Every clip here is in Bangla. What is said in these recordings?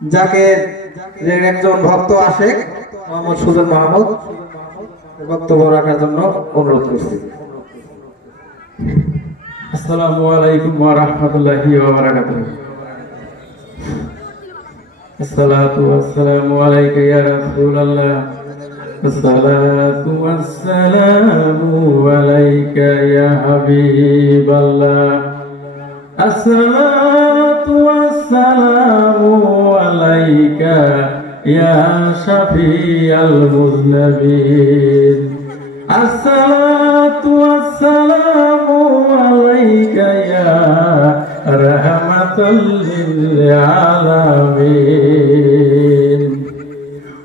যাকে একজন ভক্ত আশেক মোহাম্মদ সুজন মাহমুদ বক্তব্য রাখার জন্য অনুরোধ করছি। আসসালামু আলাইকুম ওয়া রাহমাতুল্লাহি ওয়া বারাকাতুহু। আসসালাতু ওয়াসসালামু আলাইকা ইয়া রাসূলুল্লাহ। আসসালাতু ওয়াসসালামু আলাইকা ইয়া হাবিবাল্লাহ। আসসালাতু ওয়াসসালামু আলাইকা ইয়া শাফিয়াল মুযনিবিন। আসসালাতু ওয়াসসালামু আলাইকা ইয়া রাহমাতাল লিল আলামিন।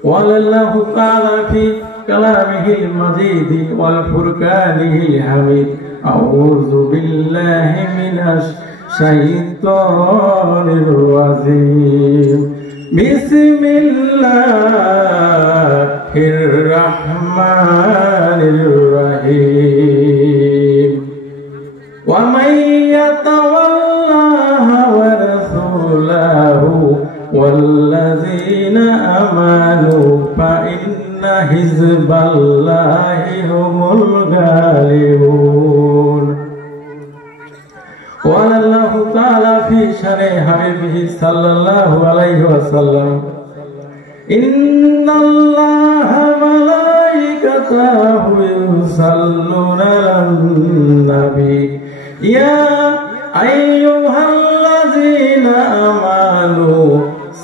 ওয়াল্লাহু তাআলা ফি কালামিহিল মাজিদ ওয়াল ফুরকানিল হামিদ। আউযু বিল্লাহি মিনাশ শাইতানির রাজিম। বিসমিল্লাহির রহমানির রহিম। ওয়া মান ইয়াতাওয়াল্লাহা ওয়া রাসূলাহু ওয়াল্লাযীনা আমানু ফা ইন্না হিজবাল্লাহি হুমুল গালিবুন। وقال الله تعالى في شأن حبيبه صلى الله عليه وسلم: إن الله وملائكته يصلون على النبي يا أيها الذين آمنوا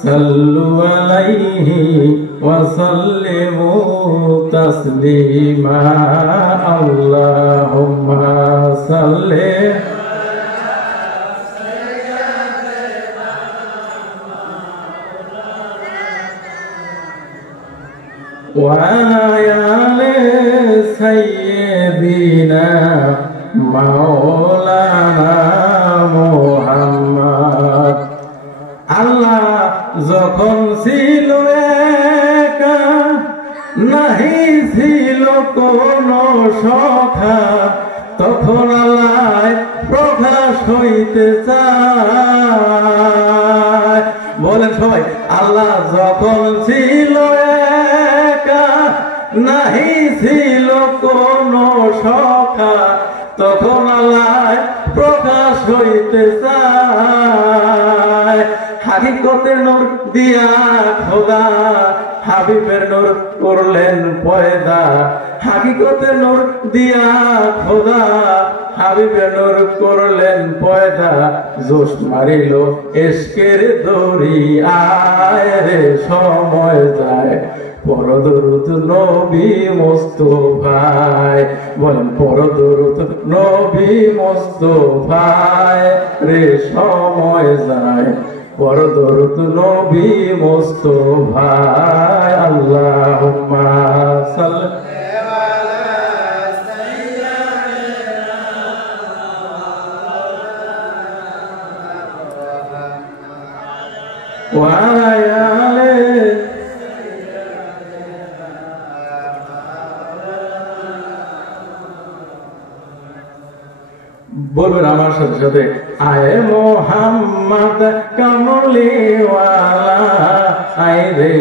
صلوا عليه وسلموا تسليما اللهم صل وعلى آل سيدنا مولانا মুহাম্মদ। আল্লাহ যখন ছিল একা, নাহি ছিল কোন সখা, তখন আল্লাহ প্রকাশ হইতে চায়। বলেন সবাই, আল্লাহ যখন ছিল একা, নাহি ছিল কোন সখা, তখন আল্লাহ প্রকাশ হইতে চায়। হাকিকতের নূর দিয়া খোদা হাবিবের নূর করলেন পয়দা। হাকিকতের নূর দিয়া খোদা হাবিবের নূর করলেন পয়দা। জোশ মারিল এশকের দরিয়ায় রে, সময় যায় পরদরুদ নবী মুস্তাফায়। বলেন পরদরুদ নবী মুস্তাফায় রে, সময় যায় পরদরুদ নবী মুস্তাফায়। আল্লাহুম্মা সাল্লি ওয়া আলা আলি বলবেন আমার সাথে সাথে, আয়ে মোহাম্মদ কামলিওয়ালা, আয় রে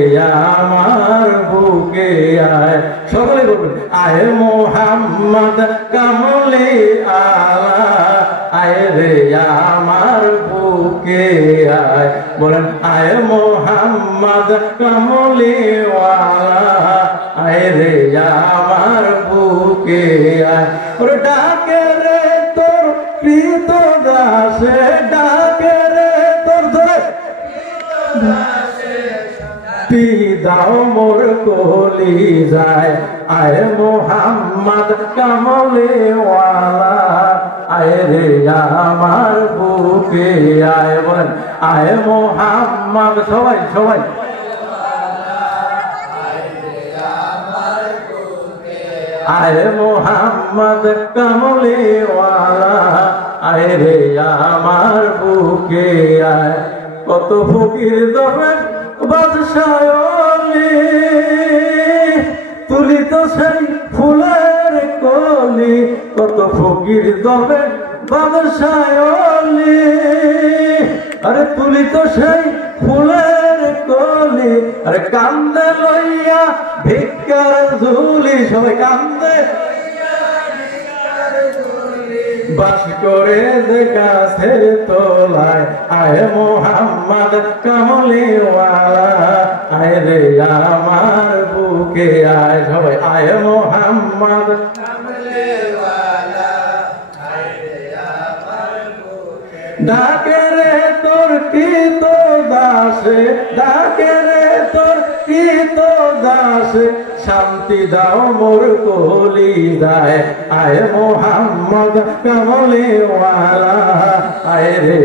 আমার বুকে আয়। সকলে বলবেন, আয়ে মোহাম্মদ কামলিওয়ালা, আয় রে আমার বুকে আয়। বলেন, আয়ে মোহাম্মদ কামলিওয়ালা, আয় রে আমার বুকে আয়। ওরে ডাকে রে তোর প্রীত দাসে, ডাকে রে তোর দাও মোর কলি যায়। আয় মোহাম্মদ কামলিওয়ালা, আয় রে আমার বুকে আয়। বলেন, আয় মোহাম্মদ, সবাই সবাই, আয় মোহাম্মদ কামলিওয়ালা, আয় রে আমার বুকে আয়। কত ফকির দরবার বাদশায়লি, তুলি তো সেই ফুলের কলি। কত ফকির দরবার বাদশায়লি, আরে তুলি তো সেই ফুলের আরে কান্দে লইয়া ভিক্ষার ঝুলি, সবাই কান্দে বাস করে যে গাছের তলায়, আয় মোহাম্মদ কামলিওয়ালা, আয় রে আমার বুকে আয়, সবাই আয় মোহাম্মদ কামলিওয়ালা, আয় রে আমার বুকে। ডাকে রে তোর কৃত দাসে, ডাকে রে তোর কৃত দাসে, শান্তি দাও মোর কলি যায়, আয় মোহাম্মদ কামলিওয়ালা, আয় রে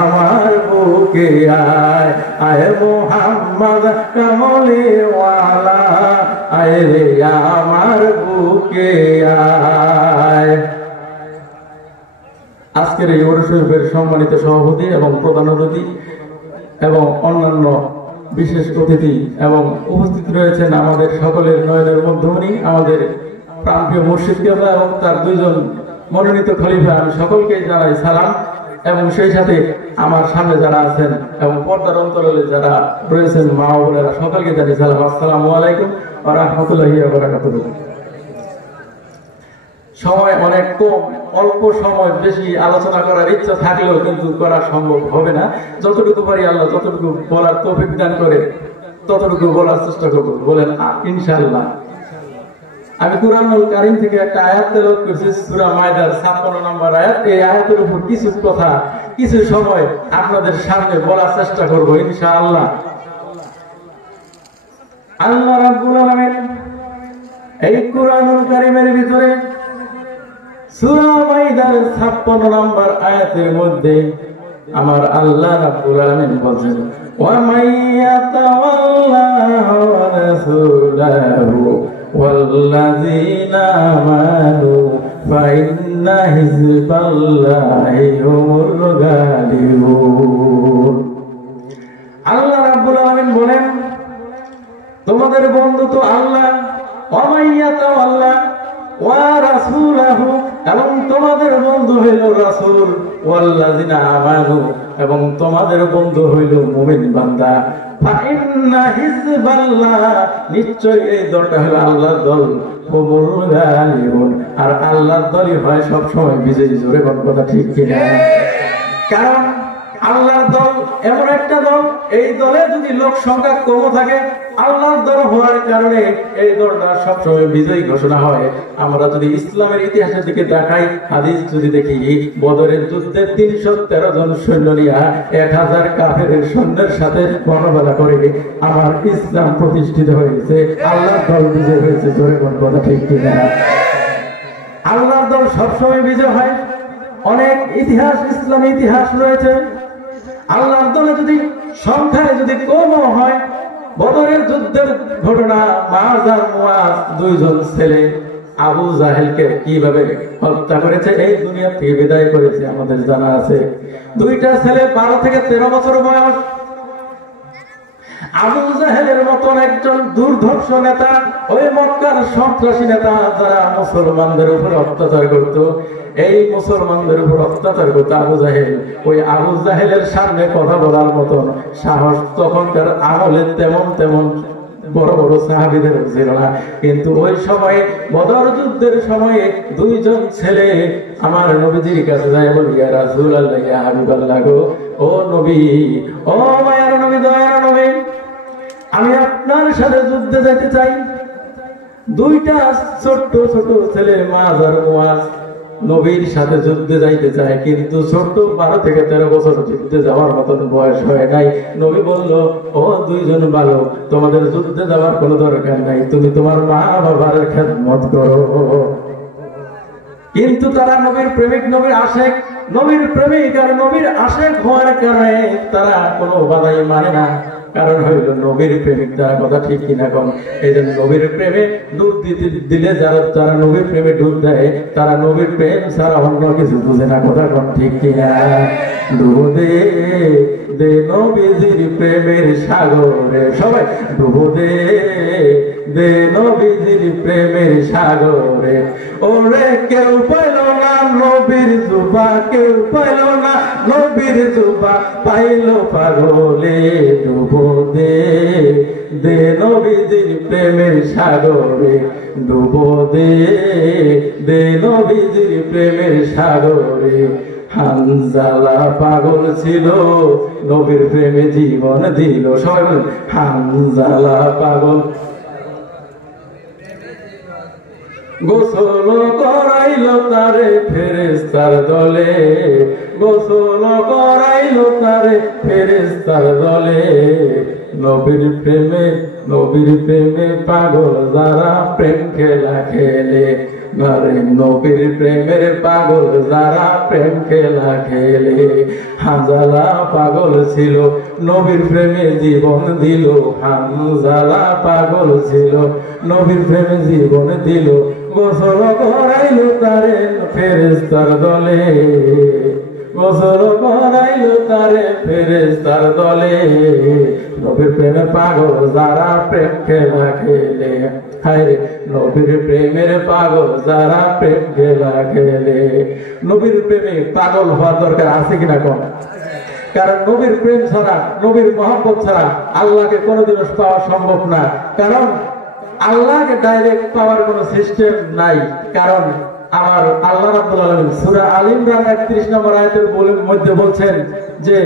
আমার বুকে আয়, আয় মোহাম্মদ কামলিওয়ালা, আয় রে আমার বুকে আয়। আজকের এই ওরস শরীফের সম্মানিত সভাপতি এবং প্রধান অতিথি এবং অন্যান্য বিশেষ অতিথি এবং উপস্থিত রয়েছেন আমাদের সকলের নয়নের মধ্যমণি, আমাদের প্রাণপ্রিয় মুর্শিদ কেবলা এবং তার দুইজন মনোনীত খলিফা, আমি সকলকে জানাই সালাম। এবং সেই সাথে আমার সামনে যারা আছেন এবং পর্দার অন্তরালে যারা রয়েছেন মা ও বোনেরা, সকলকে জানাই সালাম। আসসালামু আলাইকুম ওয়া রাহমাতুল্লাহি ওয়া বারাকাতুহু। সময় অনেক কম, অল্প সময় বেশি আলোচনা করার ইচ্ছা থাকলেও কিন্তু করা সম্ভব হবে না। যতটুকু পারি আল্লাহ যতটুকু বলার তৌফিক দান করে ততটুকু বলার চেষ্টা করব। বলেন ইনশাআল্লাহ। আমি কুরআনুল কারীম থেকে একটা আয়াত তেলাওয়াত করেছি, সূরা মায়দার 56 নম্বর আয়াত। এই আয়াতের উপর কিছু কথা কিছু সময় আপনাদের সামনে বলার চেষ্টা করব ইনশাআল্লাহ। আল্লাহ রাব্বুল আলামিন এই কুরআনুল কারীমের ভিতরে সূরা মাইদার 56 নম্বর আয়াতের মধ্যে আমার আল্লাহ রাব্বুল আলামিন বলেন, ওয়া মাইয়াতাওয়াল্লাহু ওয়া রাসূলাহু ওয়াল্লাযীনা আমানু ফাইন্না হিজবাল্লাহি হুমুল গালিবুন। আল্লাহ রাব্বুল আলামিন বলেন, তোমাদের বন্ধু তো আল্লাহ, ওয়া মাইয়াতাওয়াল্লাহ ওয়া রাসূলাহু, এবং তোমাদের বন্ধু হইল রাসূল, ওয়াল্লাযিনা আমানু, এবং তোমাদের বন্ধু হইল মুমিন বান্দা। ফাইন্না হিজবাল্লাহ, নিশ্চয় এই দলটা হলো আল্লাহর দল, হুমুল গালিবুন, আর আল্লাহর দলই হয় সব সময় বিজয়ী। জোরে কোন কথা ঠিক কিনা? কারণ আল্লাহর দল এমন একটা দল, এই দলে যদি লোক সংখ্যা কম থাকে, আল্লাহর দল হওয়ার কারণে এই দলটা সবসময় বিজয়ী ঘোষণা হয়। আমরা যদি ইসলামের ইতিহাসের দিকে দেখাই, হাদিস যদি দেখি, বদরের যুদ্ধে 313 জন সৈন্য নিয়ে 1000 কাফেরের সৈন্যের সাথে মোকাবেলা করে আমার ইসলাম প্রতিষ্ঠিত হয়েছে, আল্লাহর দল বিজয় হয়েছে। জোরে কোন কথা ঠিক কিনা? আল্লাহর দল সবসময় বিজয় হয়। অনেক ইতিহাস, ইসলামী ইতিহাস রয়েছে। আল্লাহর দলে যদি সংখ্যায় যদি কমও হয়, বদরের যুদ্ধের ঘটনা, মাআজ আর মুআজ দুইজন ছেলে আবু জাহেলকে কিভাবে হত্যা করেছে, এই দুনিয়া থেকে বিদায় করেছে আমাদের জানা আছে। দুইটা ছেলে 12 থেকে 13 বছর বয়স। আবু জাহেলের মতন একজন দুর্ধর্ষ নেতা, ওই মক্কার সন্ত্রাসী নেতা, যারা মুসলমানদের উপর অত্যাচার করত, এই মুসলমানদের উপর অত্যাচার করতো আবু জাহেল। ওই আবু জাহেলের সামনে কথা বলার মতন সাহস তখনকার আমলে তেমন তেমন বড় বড় সাহাবীদের ছিল না। কিন্তু ওই সময়ে বদর যুদ্ধের সময়ে দুইজন ছেলে আমার নবীজির কাছে যায়, বলি ইয়া রাসূলুল্লাহ, ইয়া হাবিবাল্লাহ গো, ও নবী, ও মায়ার নবী, দয়ার নবী, আমি আপনার সাথে যুদ্ধে যেতে চাই। দুইটা ছোট্ট ছোট ছেলে মাআজ আর মুআজ নবীর সাথে যুদ্ধে যাইতে চায়, কিন্তু ছোট্ট 12 থেকে 13 বছর যুদ্ধে যাওয়ার মতন বয়স হয় নাই। নবী বলল, ও দুইজন বালক, তোমাদের যুদ্ধে যাওয়ার কোনো দরকার নাই, তুমি তোমার মা বাবার খেদমত করো। কিন্তু তারা নবীর প্রেমিক, নবীর আশেক, নবীর প্রেমিক আর নবীর আশেক হওয়ার কারণে তারা কোনো বাধাই মানে না। কারণ হইল নবীর প্রেমিক, তারা কথা ঠিক কিনা কম। এই জন্য নবীর প্রেমে ডুব দিলে যারা নবীর প্রেমে ডুব দেয়, তারা নবীর প্রেম ছাড়া অন্য কিছু বুঝে না। কথা কম ঠিক কিনা? ডুব দে দে নবীজির প্রেমের সাগরে, সবাই ডুব দে দে নবীজির প্রেমের সাগরে। ওরে কেউ পাইল না নবীর জুবা, কেউ পাইল না নবীর জুবা, পাইল পাগলে। ডুব দে দে নবীজির প্রেমের সাগরে ডুবো দে, দে নবীজির প্রেমের সাগরে। হানজালা পাগল ছিল, নবীর প্রেমে জীবন দিল। সবাই বলেন হানজালা পাগল। গোসল করাইল তারে ফেরেশতার দলে, গোসল করাইল তারে ফেরেশতার দলে। নবীর প্রেমে, নবীর প্রেমে পাগল যারা প্রেম খেলা খেলে, নবীর প্রেমের পাগল যারা প্রেম খেলা খেলে। হানজালা পাগল ছিল, নবীর প্রেমে জীবন দিল। হানজালা পাগল ছিল, নবীর প্রেমে জীবন দিল। গোসল করাইল তারে ফেরেশতার দলে, গোসল করাইল তারে ফেরেশতার দলে। নবীর প্রেমের পাগল যারা প্রেম খেলা খেলে, হায় নবীর প্রেমের পাগল যারা প্রেম খেলা খেলে। নবীর প্রেমে পাগল হওয়ার দরকার আছে কিনা কোন? কারণ নবীর প্রেম ছাড়া, নবীর মহব্বত ছাড়া আল্লাহকে কোনোদিনও পাওয়া সম্ভব না। কারণ আল্লাহকে ডাইরেক্ট পাওয়ার কোনো সিস্টেম নাই। কারণ আমার আল্লাহ রাব্বুল আলামিন সূরা আল ইমরান ৩১ নম্বর আয়াতের মধ্যে বলছেন যে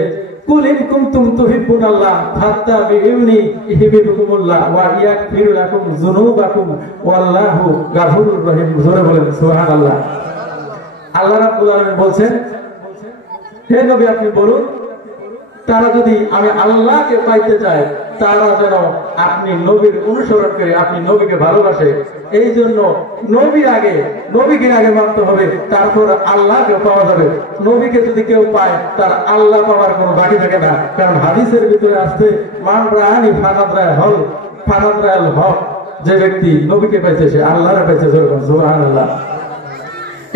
কুল ইন কুনতুম তুহিব্বুনাল্লাহ ফাত্তাবিউনি ইউহিব্বুকুমুল্লাহ ওয়া ইয়াগফিরু লাকুম যুনুবাকুম ওয়াল্লাহু গাফুরুর রহিম। জোরে বলেন সুবহানাল্লাহ। আল্লাহ রাব্বুল আলামিন বলছেন, হে নবী আপনি বলুন, তারা যদি আমি আল্লাহকে পাইতে চায় তারা যেন আপনি নবীর অনুসরণ করে আপনি নবীকে ভালোবাসে। এই জন্য নবীর আগে, নবীকে আগে মানতে হবে, তারপর আল্লাহকে পাওয়া যাবে। নবীকে যদি কেউ পায় তার আল্লাহ পাওয়ার কোনো বাকি থাকে না। কারণ হাদিসের ভিতরে আসছে মান রাআনি ফাকাদ রাআল ফাকাদ রাআল হক, যে ব্যক্তি নবীকে পাইছে সে আল্লাহরে পাইছে। সুবহানাল্লাহ।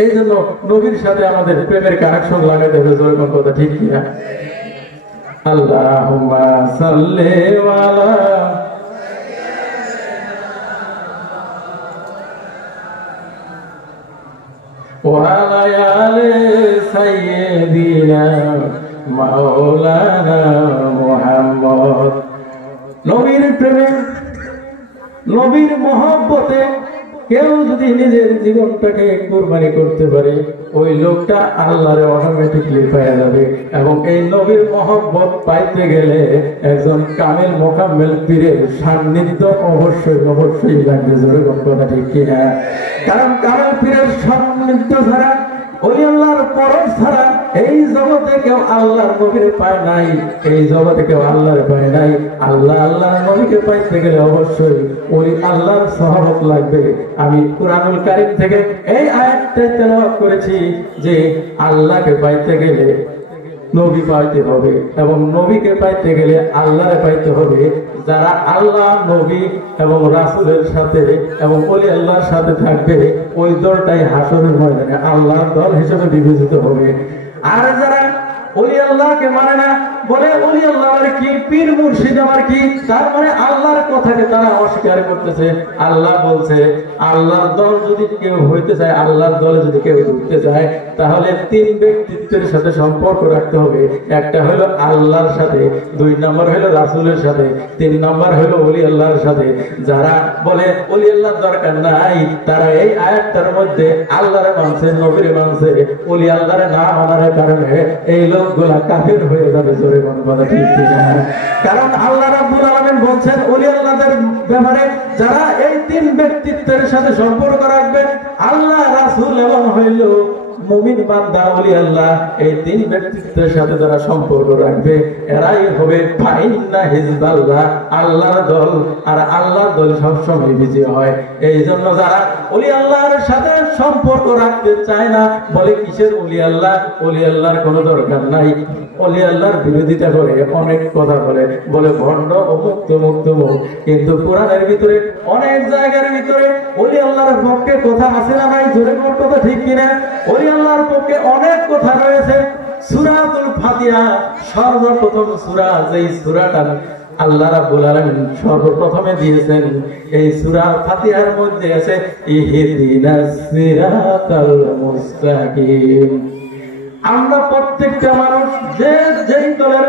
এই জন্য নবীর সাথে আমাদের প্রেমের কানেকশন লাগাতে হবে। যেরকম কথা ঠিক কিনা? আল্লাহুম্মা সাল্লি আলা ওয়া আলা আলি সাইয়্যিদিনা মাওলানা মুহাম্মদ। নবীর প্রেমে, নবীর মহব্বতে কেউ যদি নিজের জীবনটাকে কুরবানি করতে পারে ওই লোকটা আল্লাহরে অটোমেটিকলি পেয়ে যাবে। এবং এই নবীর মহব্বত পাইতে গেলে একজন কামেল মোকাম্মেল পীরের সান্নিধ্য অবশ্যই অবশ্যই লাগবে। জোরে কথা ঠিক কিনা? কারণ কামেল পীরের সান্নিধ্য ছাড়া, ওলি আল্লাহর পরশ ছাড়া এই জগতে কেউ আল্লাহর নবীর পায় নাই, এই জগতে কেউ আল্লাহর পায় নাই। আল্লাহ আল্লাহর নবীকে পাইতে গেলে অবশ্যই ওলি আল্লাহর সহবত লাগবে। আমি কুরআনুল কারীম থেকে এই আয়াতটা তেলাওয়াত করেছি যে আল্লাহকে পাইতে গেলে নবী পাইতে হবে এবং নবীকে পাইতে গেলে আল্লাহরে পাইতে হবে। যারা আল্লাহ, নবী এবং রাসূলের সাথে এবং ওলি আল্লাহর সাথে থাকবে ওই দলটাই হাসরের ময়দানে আল্লাহর দল হিসেবে বিবেচিত হবে। আর যারা ওলি আল্লাহকে মানে না, বলে ওলি আল্লাহ আমার কি, পীর মুর্শিদ আমার কি, তার মানে আল্লাহর কথাকে তারা অস্বীকার করতেছে। আল্লাহ বলছে আল্লাহর দল যদি কেউ হইতে চায়, আল্লাহর দলে যদি কেউ ঢুকতে চায় তাহলে তিন ব্যক্তিত্বের সাথে সম্পর্ক রাখতে হবে। একটা হলো আল্লাহর সাথে, দুই নম্বর হলো রাসূলের সাথে, তিন নম্বর হলো ওলি আল্লাহর সাথে। যারা বলে ওলি আল্লাহর দরকার নাই তারা এই আয়াতটার মধ্যে আল্লাহরে মানছে, নবীরে মানছে, ওলি আল্লাহরে না মানার কারণে এই লোকগুলা কাফের হয়ে যাবে। জোরে কোনো কথা ঠিক কিনা? কারণ আল্লাহ রাব্বুল আলামিন বলছেন ওলি আল্লাহদের ব্যাপারে যারা এই তিন ব্যক্তিত্বের সাথে সম্পর্ক রাখবে, আল্লাহ, রাসূল এবং হইল মুমিন বান্দা ওলি আল্লাহ, এই তিন ব্যক্তিত্বের সাথে যারা সম্পর্ক রাখবে এরাই হবে ফাইন্না হিজবাল্লাহ, আল্লাহর দল। আর আল্লাহর দল সবসময় বিজয় হয়। এই জন্য যারা ওলি আল্লাহর সাথে সম্পর্ক রাখতে চায় না, বলে কিসের ওলি আল্লাহ, ওলি আল্লাহর কোনো দরকার নাই, ওলি আল্লাহর বিরোধিতা করে, অনেক কথা বলে, বলে ভণ্ড অমুক তমুক তমুক। কিন্তু কোরআনের ভিতরে অনেক জায়গার ভিতরে ওলি আল্লাহর পক্ষে কথা আছে না নাই? জোরে কোন কথা ঠিক কিনা? ওলি আল্লাহর পক্ষে অনেক কথা রয়েছে। সূরাতুল ফাতিহা সর্বপ্রথম সূরা, যেই সূরাটা আল্লাহ রাব্বুল আলামিন সর্বপ্রথমে দিয়েছেন, এই সূরা ফাতিহার মধ্যে আছে ইহদিনাস সিরাতাল মুস্তাকিম। আমরা প্রত্যেকটা মানুষ যে যেই দলের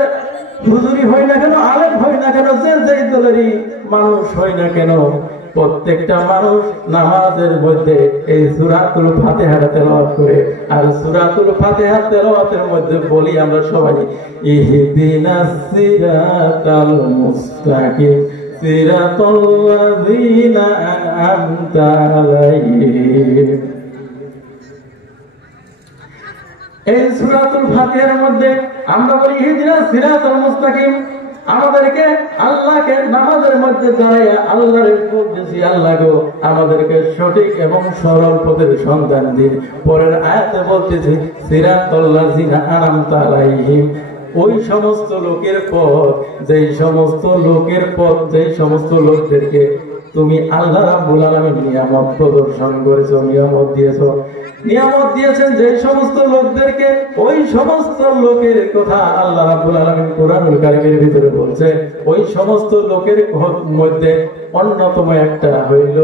হুজুরি হই না কেন, আলেম হই না কেন, যে যেই দলেরই মানুষ হই না কেন, প্রত্যেকটা মানুষ নামাজের মধ্যে এই সূরাতুল ফাতিহা তেলাওয়াত করে। আর সূরাতুল ফাতিহা তেলাওয়াতের মধ্যে বলি আমরা সবাই, ইহদিনাস সিরাতাল মুস্তাকিম সিরাতাল্লাযীনা আন'আমতা আলাইহিম। এই সূরাতুল ফাতিহার মধ্যে আমরা বলি ইহদিনাস সিরাতাল মুস্তাকিম, আমাদেরকে আল্লাহকে নামাজের মধ্যে দাঁড়াইয়া আল্লাহর বলতেছি, আল্লাহ গো আমাদেরকে সঠিক এবং সরল পথের সন্ধান দিন। পরের আয়াতে বলতেছি সিরাতাল্লাযীনা আন'আমতা আলাইহিম, ওই সমস্ত লোকের পথ, যেই সমস্ত লোকের পথ, যেই সমস্ত লোকদেরকে তুমি আল্লাহ রাব্বুল আলামিন নিয়ামত প্রদর্শন করেছো, নিয়ামত দিয়েছো, নিয়ামত দিয়েছেন যে সমস্ত লোকদেরকে, ওই সমস্ত লোকের কথা আল্লাহ রাব্বুল আলামিন কোরআনুল কারীমের ভিতরে বলছে। ওই সমস্ত লোকের মধ্যে অন্যতম একটা হইল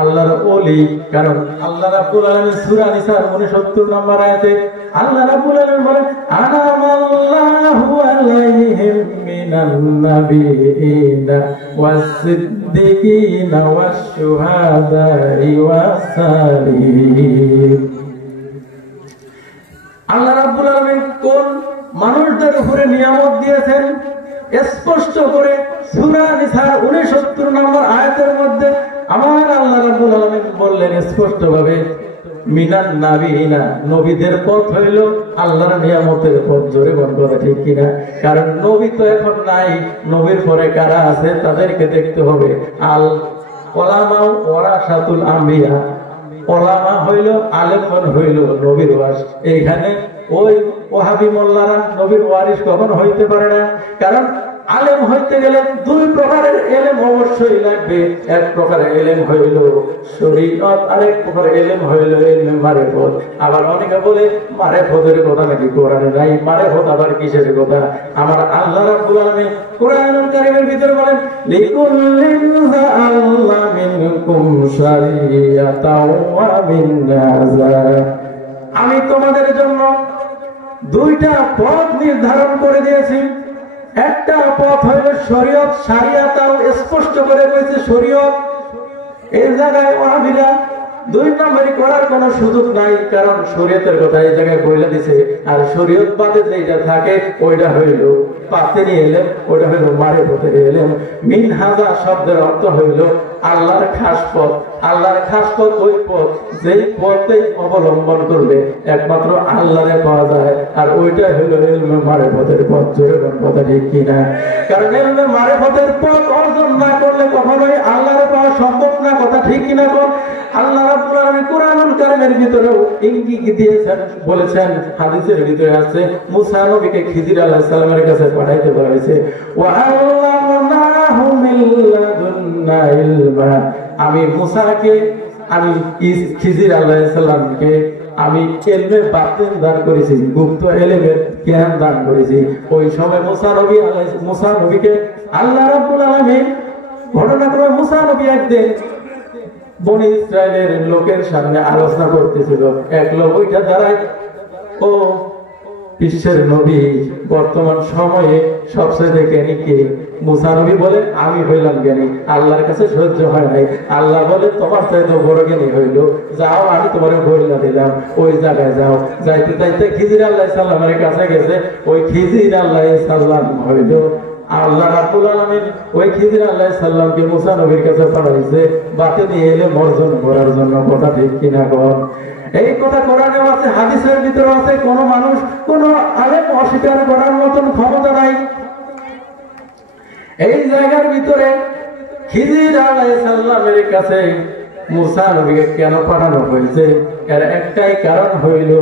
আল্লাহর ওলি। কারণ আল্লাহ রাব্বুল আলামিন সূরা নিসার 69 নম্বর আয়াতে আল্লাহ রাব্বুল আলামিন বলেন, আনামাল্লাহু আলাইহিম মিনান নাবিয়িনা ওয়াস-সিদ্দিকিনা ওয়াশ-শুহাদা'i ওয়াস-সালিহিন। আল্লাহ রাব্বুল আলামিন কোন মানুষদের উপরে নিয়ামত দিয়েছেন স্পষ্ট করে সূরা নিসার 69 নম্বর আয়াতের মধ্যে আমার আল্লাহ রাব্বুল আলামিন বললেন স্পষ্টভাবে, মিনান নাবিয়িনা, নবীদের পথ হইল আল্লাহর নিয়ামতের পথ। জোরে বল, কথা ঠিক কিনা? কারণ নবী তো এখন নাই, নবীর পরে কারা আছে তাদেরকে দেখতে হবে। আল উলামা ওয়ারাসাতুল আম্বিয়া, ওলামা হইল, আলেমগণ হইল নবীর ওয়ারিস। এইখানে ওই ওহাবি মোল্লারা নবীর ওয়ারিস কখনো হইতে পারে না। কারণ আলেম হইতে গেলে দুই প্রকারের এলেম অবশ্যই লাগবে। এক প্রকারের এলেম হইল শরীয়ত, আরেক প্রকারের এলেম হইল ইলমে মারিফত। আবার অনেকে বলে মারিফতের কথা নাকি কোরআনে নাই, মারিফত আবার কিসের কথা? আমার আল্লাহ রাব্বুল আলামিন কোরআনুল কারীমের ভিতরে বলেন, লিকুল্লিন জাআলনা মিনকুম শারিয়াতাও ওয়া মিনহাজা, আমি তোমাদের জন্য দুইটা পথ নির্ধারণ করে দিয়েছি। একটা পথ হইল শরীয়ত, শারিয়াতাও স্পষ্ট করে বলেছে শরীয়ত। এই জায়গায় ওয়াহাবিরা দুই নম্বরই করার কোনো সুযোগ নাই, কারণ শরীয়তের কথা এই জায়গায় বলে দিছে। আর শরীয়ত বাদে যেটা থাকে ওইটা হইল বাতিনি এলেম, ওইটা হইল মারিফতের এলেম। মিনহাজা শব্দের অর্থ হইল আল্লাহর খাস পথ। আল্লাহর খাস পথ ওই পথ যেই পথে অবলম্বন করবে একমাত্র আল্লাহরে পাওয়া যায়, আর ওইটা হইল ইলমে মারিফতের পথ। জোরে বল, কথা ঠিক কিনা? কারণ ইলমে মারিফতের পথ অর্জন না করলে কখনোই আল্লাহরে পাওয়া সম্ভব না, কথা ঠিক কিনা? আল্লাহ রাব্বুল আলামিন কোরআনুল কারীমের ভিতরেও ইঙ্গিত দিয়েছেন, বলেছেন, হাদিসের ভিতরে আছে মুসা নবীকে খিজির আলাইহিস সালামের কাছে পাঠাইতে বলা হয়েছে, ওয়া আল্লামনাহু মিন লাদুন্না ইলমা, আমি মুসাকে, আমি খিজির আলাইহিস সালামকে আমি ইলমে বাতিন দান করেছি, গুপ্ত ইলমের জ্ঞান দান করেছি। ওই সময় মুসা নবীকে আল্লাহ রাব্বুল আলামিন ঘটনাক্রমে মুসা নবী একদিন বনি ইসরায়েলের লোকের সামনে আলোচনা করতেছিল। এক লোক ওইটা দাঁড়ায়, ও বিশ্বের নবী, বর্তমান সময়ে সবচেয়ে জ্ঞানী কে? মুসা নবী বলে, আমি হইলাম জ্ঞানী, আল্লাহর কাছে সহ্য হয় নাই। আল্লাহ বলে, তোমার চাইতে বড় জ্ঞানী হইল, যাও আমি তোমার বইলা দিলাম, ওই জায়গায় যাও। যাইতে যাইতে খিজির আলাইহিস সালামের কাছে গেছে। ওই খিজির আলাইহিস সালাম হইল আল্লাহ রাব্বুল আলামিন ওই খিজির আলাইহিস সালামকে মুসা নবীর কাছে পাঠাইছে বাতিনি ইলম অর্জন করার জন্য। কথা ঠিক কিনা কর? এই কথা কোরআনে আছে, হাদিসের ভিতরে আছে। কোন মানুষ, কোন আলেম অস্বীকার করার মতন ক্ষমতা নাই। এই জায়গার ভিতরে খিজির আলাইহিস সালামের কাছে মুসা নবীকে কেন পাঠানো হয়েছে? এর একটাই কারণ হইল,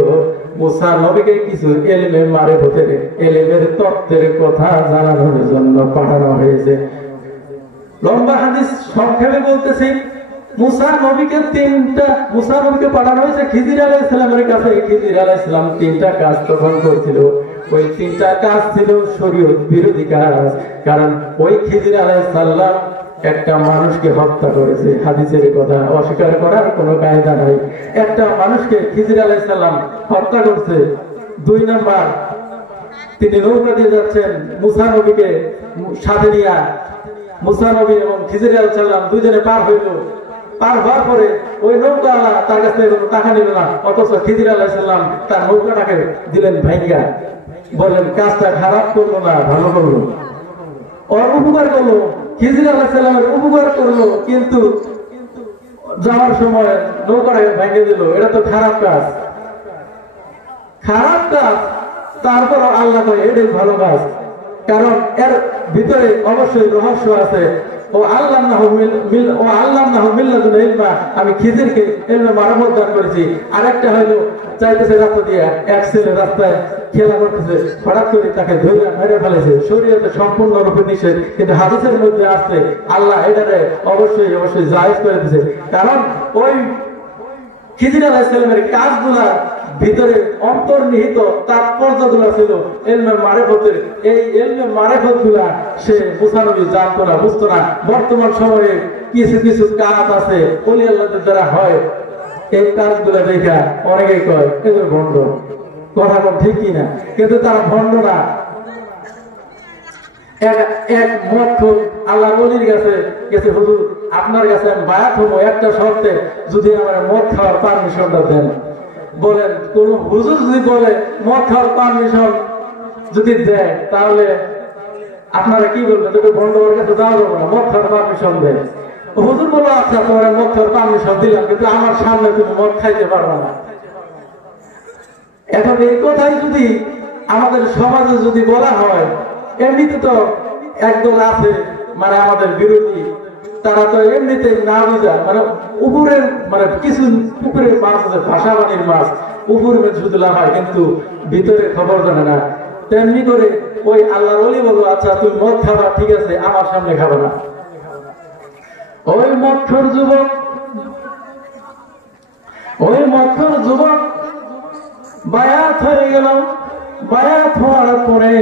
মুসা নবীকে কিছু ইলমে মারিফতের, ইলমের তত্ত্বের কথা জানানোর জন্য পাঠানো হয়েছে। লম্বা হাদিস সংক্ষেপে বলতেছি, মুসা নবীকে পাঠানো হয়েছে খিজির আলাইহিস সালামের কাছে। খিজির আলাইহিস সালাম তিনটা কাজ তখন করছিল। ওই তিনটা কাজ ছিল শরীয়ত বিরোধী কাজ। কারণ ওই খিজির আলাইহিস সালাম একটা মানুষকে হত্যা করেছে। হাদিসের কথা অস্বীকার করার কোনো কায়দা নাই। একটা মানুষকে খিজির আলাইহিস সালাম হত্যা করছে। দুই নাম্বার, তিনি নৌকা দিয়ে যাচ্ছেন মুসা নবীকে সাথে নিয়ে। মুসা নবী এবং খিজির আলাইহিস সালাম দুইজনে পার হইল। পার হওয়ার পরে ওই নৌকাওয়ালা তার কাছ থেকে কোনো টাকা নিল না, অথচ খিজির আলাইহিস সালাম তার নৌকাটাকে দিলেন ভাঙ্গা। বলেন কাজটা খারাপ করলো না ভালো করলো? ওর উপকার করলো, খিজির আলাইহিস সালামের উপকার করলো, কিন্তু যাওয়ার সময় নৌকাটাকে ভেঙে দিল। এটা তো খারাপ কাজ, খারাপ কাজ। তারপর আল্লাহ কয় এটাই ভালো কাজ, কারণ এর ভিতরে অবশ্যই রহস্য আছে। আমি খিজিরকে এলমে মারামত দান করেছি। আরেকটা হইলো চাইতেছে রাস্তা দিয়ে, এক ছেলে রাস্তায় খেলা করতেছে, হঠাৎ করে তাকে ধরে মেরে ফেলেছে। শরীয়তে সম্পূর্ণরূপে নিষেধ, কিন্তু হাদিসের মধ্যে আসছে আল্লাহ এটারে অবশ্যই অবশ্যই জায়েজ করে দিয়েছে। কারণ ওই খিজির আলাইহিস সালামের কাজগুলা ভিতরে অন্তর্নিহিত তাৎপর্যগুলা ছিল ইলমে মারিফতের। এই ইলমে মারিফতগুলা সে মুসা নবী জানতো না, বুঝতো না। বর্তমান সময়ে কিছু কিছু কাজ আছে ওলি আল্লাহদের দ্বারা হয়, এই কাজগুলা দেখা অনেকেই কয় এগুলো ভণ্ড। কথা বল ঠিক কিনা? কিন্তু তারা ভণ্ড না। এক মত আল্লাহ নবীর কাছে গেছে, হুজুর আপনার কাছে আমি বায়াত হবো একটা শর্তে, যদি আমার মদ খাওয়ার পারমিশনটা দেন। বলেন কোন হুজুর যদি বলে মদ খাওয়ার পারমিশন যদি দেয়, তাহলে আপনারা কি বলবেন? তোকে বন্ধুর কাছে যাওয়া যাবো না, মদ খাওয়ার পারমিশন দেয়। হুজুর বলো আচ্ছা তোমার মদ খাওয়ার পারমিশন দিলাম, কিন্তু আমার সামনে তুমি মদ খাইতে পারবে না। এখন এই কথাই যদি আমাদের সমাজে যদি বলা হয়, এমনিতে তো একদল আছে মানে আমাদের বিরোধী, তারা তো এমনিতে না বুঝা মানে উপরের মানে কিছু পুকুরের মাছ আছে, ভাষাবাণীর মাছ, উপরে শুধু লাফায় কিন্তু ভিতরে খবর জানে না। তেমনি করে ওই আল্লাহর ওলি বলবো আচ্ছা তুমি মদ খাবা, ঠিক আছে, আমার সামনে খাবে না। ওই মক্ষর যুবক বায়াত হয়ে গেল। বায়াত হওয়ার পরে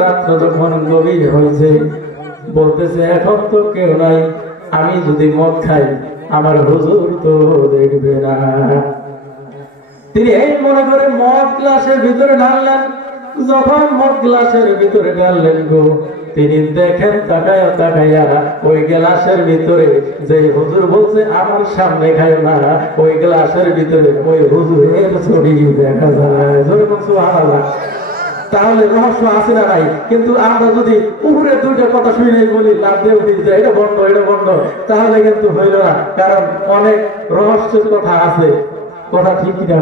রাত্র যখন গভীর হয়েছে, বলতেছে এখন তো কেউ নাই, আমি যদি মদ খাই আমার হুজুর তো দেখবে না। তিনি এই মনে করে মদ গ্লাসের ভিতরে ঢাললেন। যখন মদ গ্লাসের ভিতরে ঢাললেন গো, তিনি দেখেন তাকায়া তাকাইয়া ওই গ্লাসের ভিতরে যে হুজুর বলছে আমার সামনে খায় না, ওই গ্লাসের ভিতরে ওই হুজুরের ছবি দেখা যায়। সুবহানাল্লাহ। তাহলে রহস্য আছে না নাই? কিন্তু আমরা যদি উপরে দুইটা কথা শুনে বলি লাভ দিয়ে উঠি যে এটা বন্ধ এটা বন্ধ, তাহলে কিন্তু হইল না। কারণ অনেক রহস্যের কথা আছে, কথা ঠিক কিনা?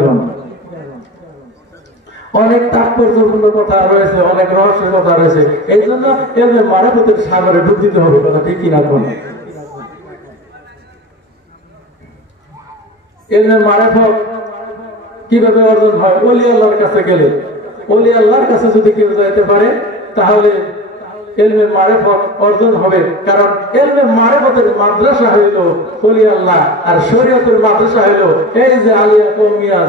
অনেক তাৎপর্যপূর্ণ কথা রয়েছে, অনেক রহস্যের কথা রয়েছে। এই জন্য এলমে মারিফতের সাগরে ডুব দিতে হবে, কথা ঠিক কিনা? এলমে মারিফত কিভাবে অর্জন হয়? ওলি আল্লাহর কাছে গেলে। ওলি আল্লাহর কাছে যদি কেউ যাইতে পারে তাহলে ইলমে মারিফত অর্জন হবে। কারণ ইলমে মারিফতের মাদ্রাসা হইল ওলি আল্লাহ, আর শরীয়তের মাদ্রাসা হইল এই যে আলিয়া কওমিয়া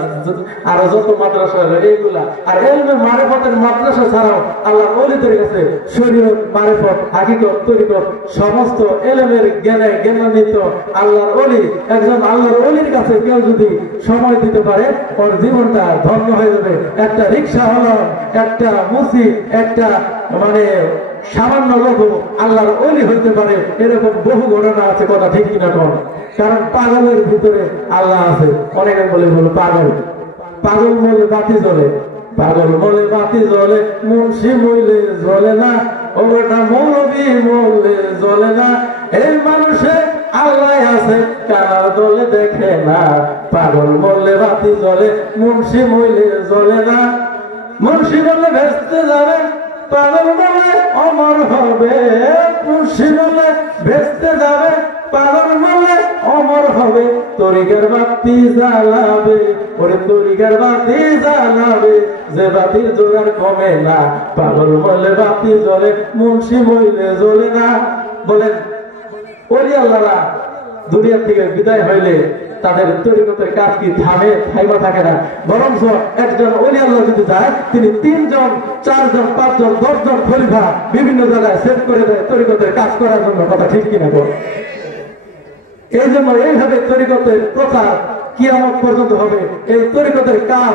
আর যত মাদ্রাসা হলো এইগুলা। আর ইলমে মারিফতের মাদ্রাসা ছাড়াও আল্লাহর ওলিদের কাছে শরীয়ত, মারিফত, হাকিকত, তরিকত সমস্ত ইলমের জ্ঞানে জ্ঞানান্বিত আল্লাহর ওলি। একজন আল্লাহর ওলির কাছে কেউ যদি সময় দিতে পারে, ওর জীবনটা ধন্য হয়ে যাবে। একটা রিক্সা হলো, একটা মুসি, একটা মানে সামান্য লোক আল্লাহর ওলি হইতে পারে, এরকম বহু ঘটনা আছে, কথা ঠিক কিনা? কারণ পাগলের ভিতরে আল্লাহ আছে। অনেকে বলে পাগল, পাগল মলে বাতি জ্বলে, পাগল মলে বাতি জ্বলে, মুন্সি মইলে জ্বলে না, ওটা মৌলবী মরলে জ্বলে না। এই মানুষে আল্লাহ আছে, কানার দলে দেখে না। পাগল মরলে বাতি জ্বলে, মুন্সি মইলে জ্বলে না। মুন্সি বললে ভেস্তে যাবে, পাগল বলে অমর হবে। মুন্সি বলে ভেস্তে যাবে, পাগল বলে অমর হবে। তরিকার বাতি জ্বালাবে, ওরে তরিকার বাতি জ্বালাবে, যে বাতির জোগাড় কমে না। পাগল বলে বাতি জ্বলে, মুন্সি মইলে জ্বলে না। বলেন ওলি আল্লাহরা দুনিয়া থেকে বিদায় হইলে তাদের তরিকতের কাজ কি থামে? থাইমা থাকে না। বরঞ্চ একজন ওলি আল্লাহ যদি যায়, তিনি 3 জন 4 জন 5 জন 10 জন খলিফা বিভিন্ন জায়গায় সেট করে দেয় তরিকতের কাজ করার জন্য, কথা ঠিক কিনা? এই জন্য এইভাবে তরিকতের প্রচার কিয়ামত পর্যন্ত হবে। এই তরিকতের কাজ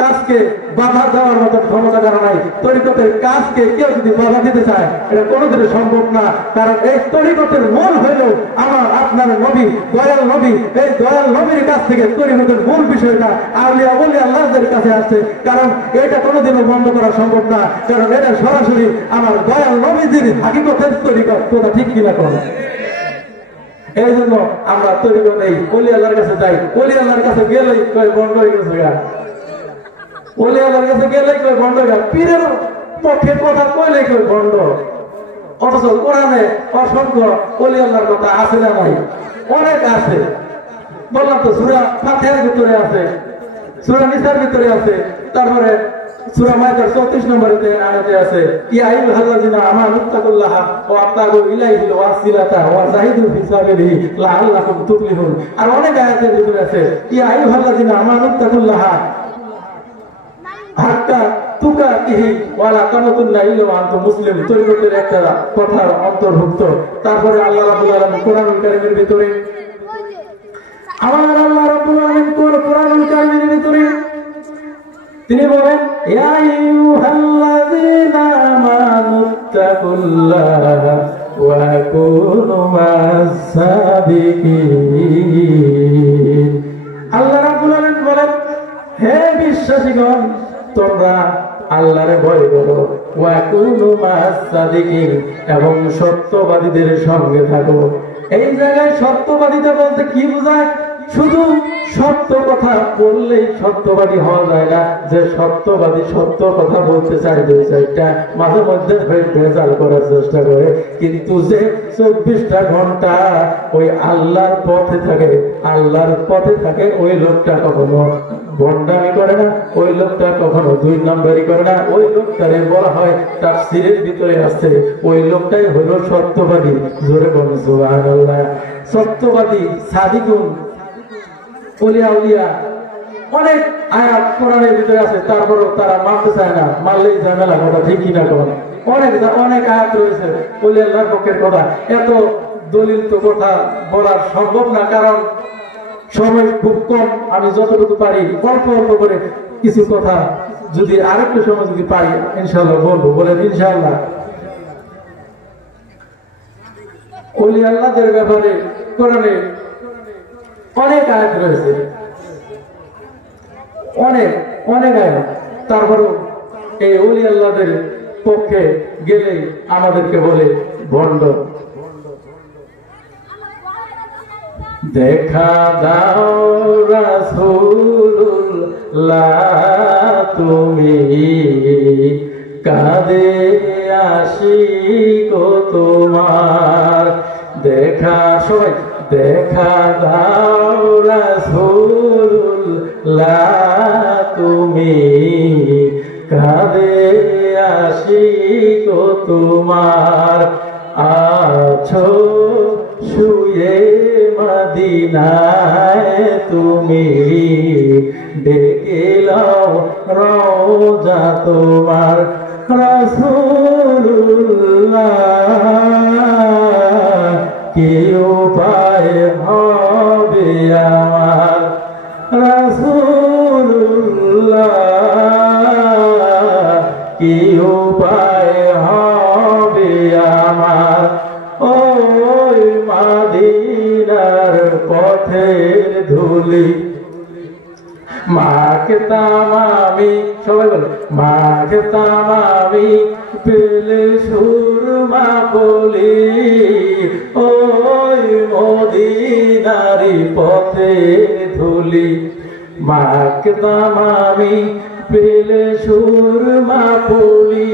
কাজকে বাধা দেওয়ার মতো ক্ষমতা কারো নাই। তরিকতের কাজকে কেউ যদি বাধা দিতে চায় এটা কোনোদিনই সম্ভব না। কারণ এই তরিকতের মূল হইল আমার আপনার নবী, দয়াল নবী। এই দয়াল নবীর কাছ থেকে তরিকতের মূল বিষয়টা আউলিয়া ওলি আল্লাহদের কাছে আসছে। কারণ এটা কোনোদিনও বন্ধ করা সম্ভব না, কারণ এটা সরাসরি আমার দয়াল নবীজির হাকিকতের তরিকত। কথা ঠিক কিনা করে? এই জন্য আমরা তরিকত এই ওলি আল্লাহর কাছে যাই। ওলি আল্লাহর কাছে গেলেই কয় বন্ধ হয়ে গেছে গা, ওলি আল্লাহর কাছে গেলেই কয় বন্ধ হয়ে গা, পীরের পক্ষে কথা কইলেই কয় বন্ধ। অথচ কোরআনে অসংখ্য ওলি আল্লাহর কথা আছে না নাই? অনেক আছে। বললাম তো সূরা ফাতিহার ভিতরে আছে, সূরা নিসার ভিতরে আছে, তারপরে সূরা মাইদার 34 নম্বরে আয়াতে আছে ইয়া আইয়ুহাল্লাযিনা আমানুত্তাকুল্লাহ ওয়া আবতাগু ইলাইহিল ওয়াসিলাতা ওয়া জাহিদু ফি সাবিলিহি লাআল্লাকুম তুফলিহুন। আর অনেক আয়াতের ভিতরে আছে ইয়া আইয়ুহাল্লাযিনা আমানুত্তাকুল্লাহ হাক্কা তুকাতিহি ওয়া লা তামুতুন্না ইল্লা ওয়া আনতুম মুসলিম। তরিকতের একটা কথার অন্তর্ভুক্ত। তারপরে আল্লাহ রাব্বুল আলামিন কোরআনুল কারীমের ভিতরে, আমার আল্লাহ রাব্বুল আলামিন কোরআনুল কারীমের ভিতরে তিনি বলেন ইয়া আইয়ুহাল্লাযীনা আমানুত্তাকুল্লাহ ওয়া কুনু মাস-সাদিকিন। আল্লাহ রাব্বুল আলামিন বলেন হে বিশ্বাসীগণ তোমরা আল্লাহরে ভয় করো, ওয়া কুনু মাস-সাদিকিন এবং সত্যবাদীদের সঙ্গে থাকো। এই জায়গায় সত্যবাদীতা বলতে কি বোঝায়? শুধু সত্য কথা বললেই সত্যবাদী হওয়া যায় না। যে সত্যবাদী সত্য কথা বলতে চায় দুই চারটা, মাঝে মধ্যে ভেজাল করার চেষ্টা করে, কিন্তু যে 24টা ঘন্টা ওই আল্লাহর পথে থাকে, আল্লাহর পথে থাকে, ওই লোকটা কখনো ভণ্ডামি করে না, ওই লোকটা কখনো দুই নম্বরই করে না। ওই লোকটারে বলা হয় তাফসীরের ভিতরে আছে ওই লোকটাই হলো সত্যবাদী। জোরে বলুন সুবহানাল্লাহ। সত্যবাদী, সাদিকুন, ওলিয়া উলিয়া অনেক আয়াত কোরআনের ভিতরে আছে, তারপরেও তারা মানতে চায় না, মানলেই ঝামেলা। কথা ঠিক কিনা কোন? অনেক আয়াত রয়েছে ওলিয়া আল্লাহর পক্ষের কথা। এত দলিল তো কথা বলা সম্ভব না, কারণ সময় খুব কম। আমি যতটুকু পারি অল্প অল্প করে কিছু কথা যদি আরেকটু সময় যদি পাই ইনশাআল্লাহ বলবো। বলেন ইনশাআল্লাহ। ওলিয়া আল্লাহদের ব্যাপারে কোরআনে অনেক আয়াত রয়েছে, অনেক আয়াত। তারপরও এই ওলি আল্লাহদের পক্ষে গেলে আমাদেরকে বলে ভণ্ড। দেখা দাও রাসূলুল্লাহ তুমি কাঁদে আশিক তোমার। দেখা সবাই দেখা দাও রাসূলুল্লাহ তুমি কাঁদে আশিক তোমার। আছো শুয়ে মদিনায় তুমি ডেকে লও রওজা তোমার। রাসূলুল্লাহ কি উপায় হবে আমার। রাসূলুল্লাহ কি উপায় হবে আমার। ওই মদিনার পথের ধুলি মাখতাম আমি, সবাই বলে মাখতাম আমি পেলে সুরমা বলি। ওই মদিনারি পথের ধুলি মাখতাম আমি পেলে সুরমা বলি।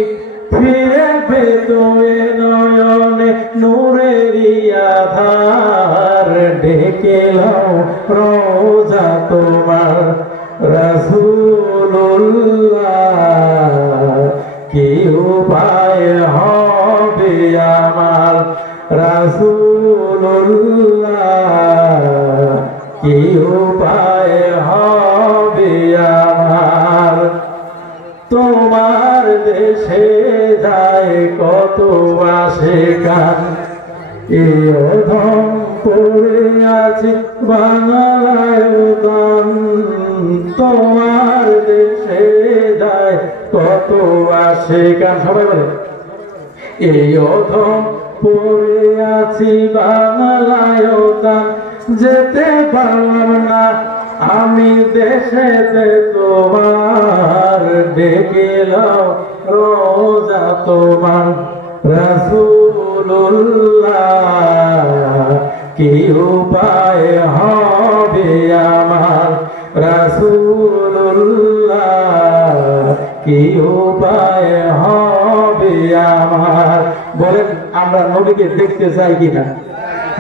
ফিরে পেতোয় নয়নে নূরেরি আধার ডেকে লও রওজা তোমার। রাসূলুল্লাহ কি উপায় হবে আমার। রাসূলুল্লাহ কি উপায় হবে আমার। তোমার দেশে যায় কত আসে গান, এ অধম পড়ে আছে বাংলায় দান। তোমার দেশে যায় কত আসে গান সবাই বলে এই অধম পড়ে আছি বাংলায় গান যেতে পারলাম না আমি দেশেতে তোমার ডেকে লাও রোজা তোমার রাসূলুল্লাহ কি উপায় হবে আমার রাসূলুল্লাহ কি উপায় হবে আমার বলেন আমরা নবীকে দেখতে চাই কিনা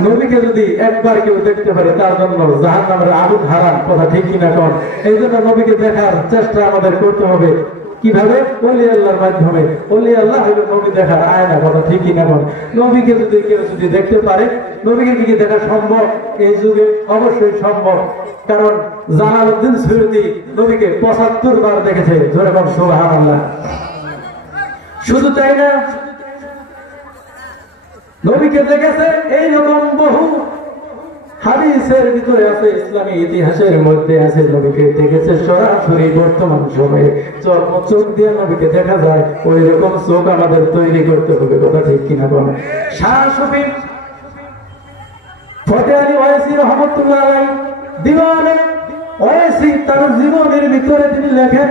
নবীকে যদি একবার কেউ দেখতে পারে তার জন্য জাহান্নামের আগুন হারাম কথা ঠিক কিনা কোন এই জন্য নবীকে দেখার চেষ্টা আমাদের করতে হবে কিভাবে ওলি আল্লাহর মাধ্যমে ওলি আল্লাহ হলো নবী দেখার আয়না কথা ঠিক কিনা কোন নবীকে যদি কেউ যদি দেখতে পারে নবীকে কি দেখা সম্ভব এই যুগে অবশ্যই সম্ভব কারণ জালালউদ্দিন সুয়ুতী নবীকে ৭৫ বার দেখেছে জোরে বল সুবহানাল্লাহ শুধু তাই না নবীকে দেখেছে এইরকম বহু হাদিসের ভিতরে আছে ইসলামী ইতিহাসের মধ্যে আছে নবীকে দেখেছে সরাসরি বর্তমান সময়ে চোখ দিয়ে নবীকে দেখা যায় ওই রকম চোখ আমাদের তৈরি করতে হবে কথা ঠিক কিনা বলেন শাহ সুফি ফতেহ আলী ওয়াইসি রহমাতুল্লাহ আলাইহি দিওয়ানে ওয়াইসি তার জীবনের ভিতরে তিনি লেখেন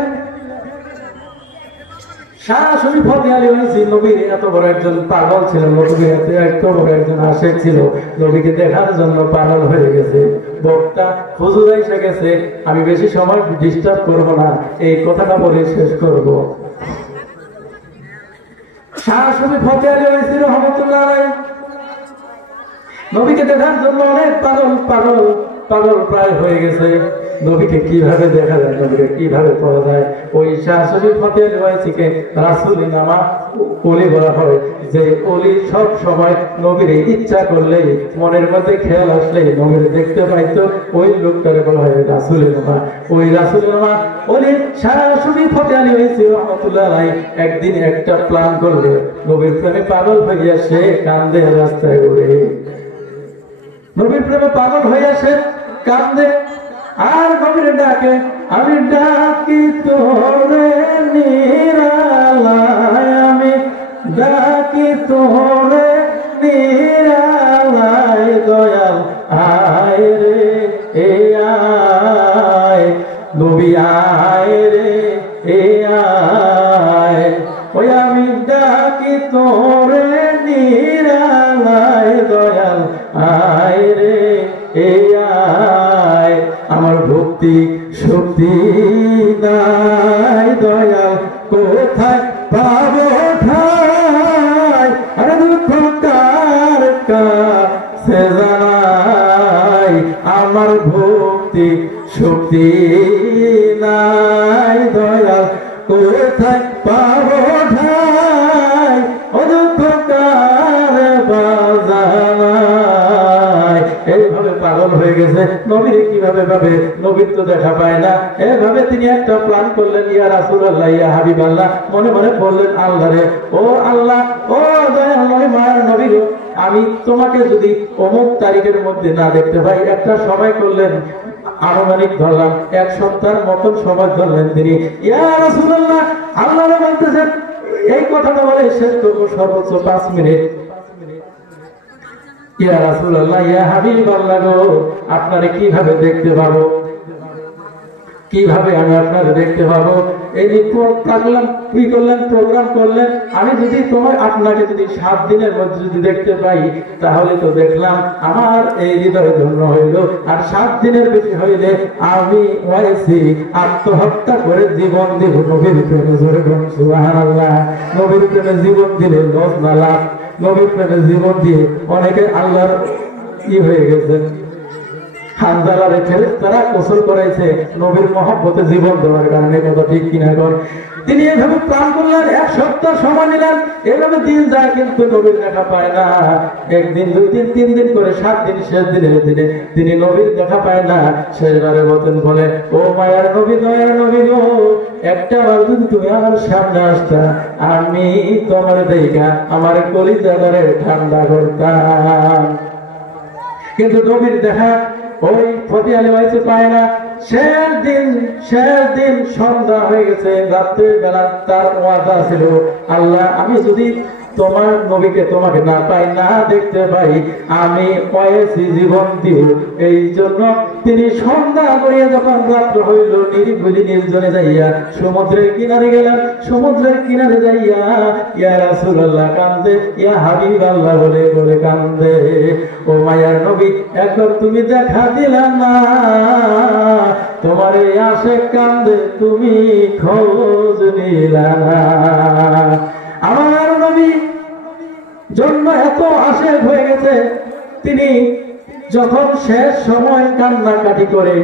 শাহ সুফি ফতেহ আলী ওয়াইসি নবীর এত বড় একজন পাগল ছিল নবীর এত বড় একজন আশিক ছিল নবীকে দেখার জন্য পাগল হয়ে গেছে বক্তা হুজুর এসে গেছে আমি বেশি সময় ডিস্টার্ব করব না এই কথাটা বলে শেষ করব শাহ সুফি ফতেহ আলী ওয়াইসি রহমাতুল্লাহ আলাইহি নবীকে দেখার জন্য অনেক পাগল প্রায় হয়ে গেছে নবীকে কিভাবে দেখা যায় নবীকে কিভাবে পাওয়া যায় ওই শাহ সুফি ফতেহ আলী ওয়াইসিকে রাসূলি নামা ওলি বলা হয় যে ওলি সব সময় নবীর ইচ্ছা করলেই মনের মধ্যে খেয়াল আসলেই নবীর দেখতে পাইতো ওই লোকটারে বলা হয় রাসূলি নামা ওই রাসূলি নামা ওলি শাহ সুফি ফতেহ আলী ওয়াইসি রাহমাতুল্লাহ আলাইহি একদিন একটা প্ল্যান করলে নবীর প্রেমে পাগল হইয়া সে কান্দে রাস্তায় ঘুরে নবীর প্রেমে পাগল হইয়া সে কান্দে আর নবীর ডাকে আমি ডাকি তোরে নিরালায় আমি ডাকি তোরে নিরালায় দয়াল আয় রে এ আয় নবী আয় রে এ আয় ওই আমি ডাকি তোরে নিরালায় দয়াল আয় রে এ আয় আমার ভক্তি শক্তি নাই দয়াল কোথায় পাবো ঠাই আরে দুঃখ কার কাছে জানাই আমার ভক্তি শক্তি নাই দয়াল কোথায় পাবো ঠাই ও দুঃখ কার বাজানাই এইভাবে পাগল হয়ে গেছে নবীর কিভাবে ভাবে নবীর তো দেখা পায় না এভাবে তিনি একটা প্ল্যান করলেন ইয়া রাসূলুল্লাহ ইয়া হাবিবাল্লাহ মনে মনে বললেন আল্লাহ রে ও আল্লাহ ও দয়াল নবী মায়ের নবী গো আমি তোমাকে যদি অমুক তারিখের মধ্যে না দেখতে পাই একটা সময় করলেন আনুমানিক ধরলাম 1 সপ্তাহের মতন সময় ধরলেন তিনি ইয়া রাসূলুল্লাহ আল্লাহ বলতেছেন এই কথাটা বলে শেষ করবো সর্বোচ্চ 5 মিনিট ইয়া রাসূলুল্লাহ ইয়া হাবিবাল্লাহ গো আপনারে কিভাবে দেখতে পাবো কিভাবে আমি আপনারে দেখতে পাবো এই থাকলাম কি করলেন প্রোগ্রাম করলেন আমি যদি আপনাকে যদি 7 দিনের মধ্যে যদি দেখতে পাই তাহলে তো দেখলাম আমার এই হৃদয় ধন্য হইল আর 7 দিনের বেশি হইলে আমি ওয়াইসি আত্মহত্যা করে জীবন দিব নবীর প্রেমে জোরে বলুন সুবহানাল্লাহ নবীর প্রেমে জীবন দিলে লস না লাভ নবীর প্রেমে জীবন দিয়ে অনেকে আল্লাহর হয়ে গেছে হানজালারে ফেরেশতারা গোসল করাইছে নবীর মহব্বতে জীবন দেওয়ার কারণে কথা ঠিক কিনা কর তিনি এইভাবে প্ল্যান করলেন 1 সপ্তাহ সময় নিলেন এভাবে দিন যায় কিন্তু নবীর দেখা পায় না একদিন 2 দিন 3 দিন করে 7 দিন শেষ দিনের দিনে তিনি নবীর দেখা পায় না শেষবারের মতন বলে ও মায়ার নবী দয়ার নবী গো একটা বার যদি তুমি আমার সামনে আসতা আমি তোমার দেখা আমার কলিজারে ঠান্ডা করতাম কিন্তু নবীর দেখা ওই ফতেহ আলী ওয়াইসি পায় না শেষ দিন সন্ধ্যা হয়ে গেছে, রাত্রের বেলা তার ওয়াদা ছিল, আল্লাহ আমি যদি তোমার নবীকে তোমাকে না পাই, না দেখতে পাই, আমি পয়েছি জীবন দিব। এই জন্য তিনি সন্ধ্যা করিয়া যখন রাত্র হইল, নিরিবিলি নির্জনে যাইয়া সমুদ্রের কিনারে গেলেন। সমুদ্রের কিনারে যাইয়া ইয়া রাসূলুল্লাহ কান্দে, ইয়া হাবিবাল্লাহ বলে বলে কান্দে। ও মায়ার নবী, একবার তুমি দেখা দিলাম না, তোমার এই আশিক কান্দে, তুমি খোঁজ নিলা না। আমার নবী জন্য এত আশেক হয়ে গেছে, তিনি যখন শেষ সময় কান্নাকাটি করে,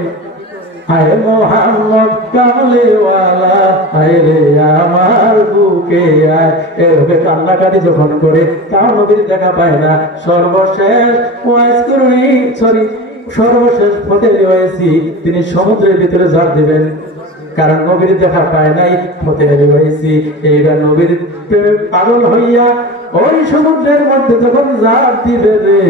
হায় মোহাম্মদ কামলেওয়ালা, হায় রে আমার বুকে আয়, এভাবে কান্নাকাটি যখন করে, তাও নবীর দেখা পায় না। সর্বশেষ ফতেহ হয়েছি, তিনি সমুদ্রের ভিতরে ঝাঁপ দিবেন, কারণ নবীর দেখা পায় নাই, ফতেহ হয়েছি। এইবার নবীর প্রেমে পাগল হইয়া ওই সমুদ্রের মধ্যে যখন ঝাঁপ দিবে রে,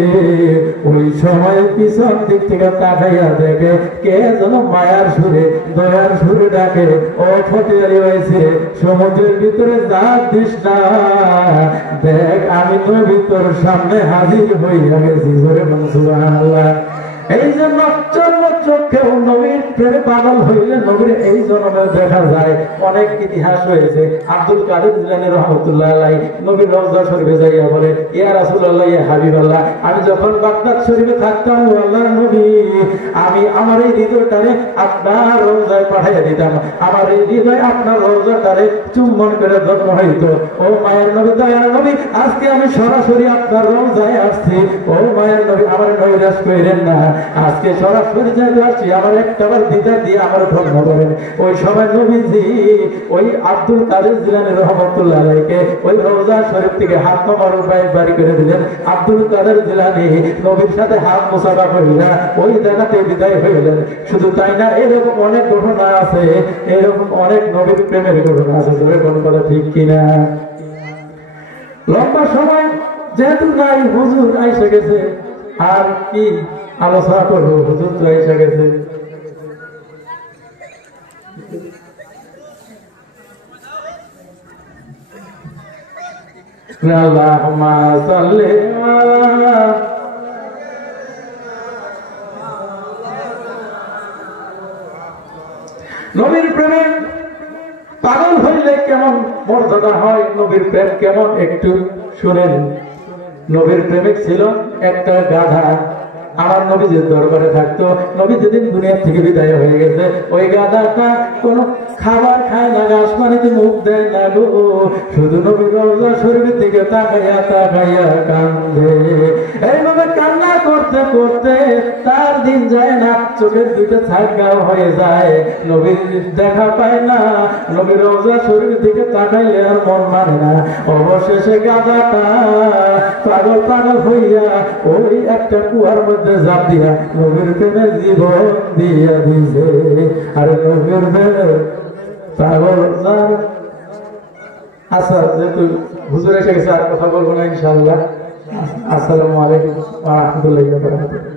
ওই সময় পিছন দিক থেকে তাকাইয়া দেখে কে যেন মায়ার সুরে, দয়ার সুরে ডাকে, ও ফতেহ হয়েছে, সমুদ্রের ভিতরে ঝাঁপ দিস না, দেখ আমি নবী তোর সামনে হাজির হইয়া গেছি। জোরে বলুন সুবহানাল্লাহ। এই জন্য চক্ষেও নবীর প্রেমে পাগল হইলে নবীর এই জন্মে দেখা যায়। অনেক ইতিহাস রয়েছে। আব্দুল কাদের জিলানী রহমতুল্লাহ আলাইহি নবীর রওজা শরীফে যাইয়া বলে, ইয়া রাসূলুল্লাহ, ইয়া হাবিবাল্লাহ, আমি যখন বাগদাদ শরীফে থাকতাম, ও আল্লাহর নবী, আমি আমার এই হৃদয়টারে আপনার রওজায় পাঠাইয়া দিতাম, আমার এই হৃদয় আপনার রওজাটারে চুম্বন করে যত্ন হইত। ও মায়ের নবী, দয়ার নবী, আজকে আমি সরাসরি আপনার রওজায় আসছি। ও মায়ের নবী, আমার নৈরাশ কইরেন না, আজকে সরাসরি যাইতে আসছি, আমার একটাবার দিদার দিয়ে আমার ধন্য করেন। ওই সময় নবীজি ওই আব্দুল কাদের জিলানী রহমতুল্লাহ আলাইহিকে ওই রওজা শরীফ থেকে হাত মোবারক বাড়ি করে দিলেন। আব্দুল কাদের জিলানী নবীর সাথে হাত মুসাফা করিলেন, ওই জায়গাতে বিদায় হইলেন। শুধু তাই না, এরকম অনেক ঘটনা আছে, এরকম অনেক নবীর প্রেমের ঘটনা আছে। ধরে কোন কথা ঠিক কিনা? লম্বা সময় যেহেতু নাই, হুজুর আইসা গেছে, আর কি আলোচনা করবো, হুজুর তো এসে গেছে। আল্লাহুম্মা সাল্লি আলা নবীর প্রেমে পাগল হইলে কেমন মর্যাদা হয়, নবীর প্রেম কেমন একটু শুনেন। নবীর প্রেমিক ছিল একটা গাধা, আমার নবী যে দরবারে থাকতো, নবী যেদিন দুনিয়া থেকে বিদায় হয়ে গেছে, ওই গাধাটা কোনো খাবার খায় না, ঘাস পানিতে মুখ দেয় না গো, শুধু নবীর রওজা শরীফের দিকে তাকাইয়া তাকাইয়া কান্দে। এইভাবে কান্না করতে করতে তার দিন যায় না, চোখের দুইটা ছাগগাও হয়ে যায়, নবীর দেখা পায় না, নবীর রওজা শরীফের দিকে তাকাইলে আর মন মানে না। অবশেষে গাধাটা পাগল পাগল হইয়া ওই একটা কুয়ার মধ্যে ঝাঁপ দিয়া নবীর প্রেমে জীবন দিয়া দিছে। আর নবীর প্রেমে পাগল যার। আচ্ছা, যেহেতু হুজুর এসে গেছে, আর কথা বলবো না ইনশাআল্লাহ। আসসালামু আলাইকুম ওয়া রাহমাতুল্লাহি ওয়া বারাকাতুহু।